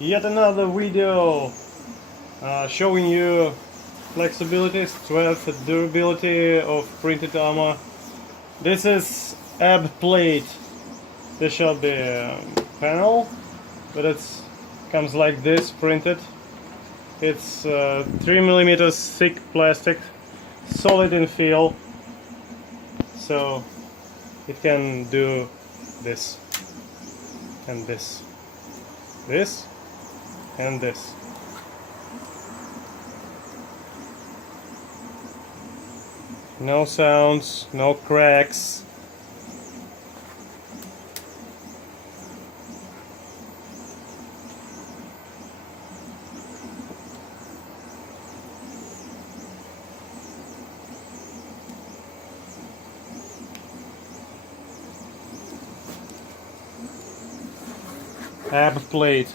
Yet another video showing you flexibility, strength, durability of printed armor. This is ab plate. This shall be a panel, but it comes like this printed. It's 3mm thick plastic, solid infil, so it can do this and this, this and this. No sounds, no cracks. Ab plate.